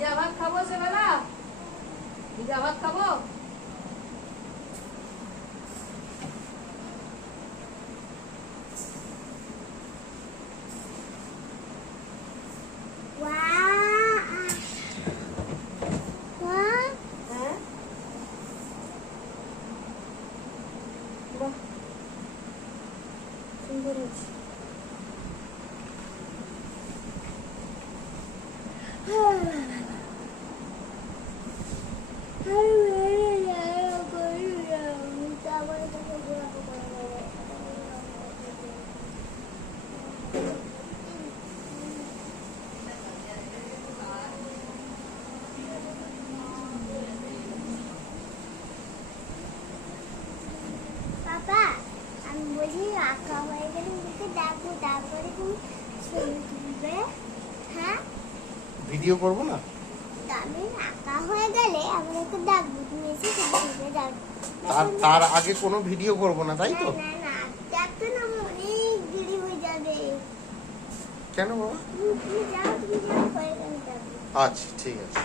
ভিজা ভাত খাবো সেবেলা, ভিজা ভাত খাবো। সুন্দর হচ্ছে। বাবা, আমি বলি আঁকা হয়ে গেলে আমাকে ডাকবো, তারপরে তুমি ছবি তুলবে। হ্যাঁ, ভিডিও করবো না? আমি আঁকা হয়ে গেলে আমাকে ডাকবো, তুমি এসে ছবি তুলবে। তার আগে কোনো ভিডিও করবো না, তাই তো? না না না, ডাকতে না অনেক দেরি হয়ে যাবে। কেন বাবা? তুমি যাও হয়ে গেলে ডাকবো। আচ্ছা, ঠিক আছে।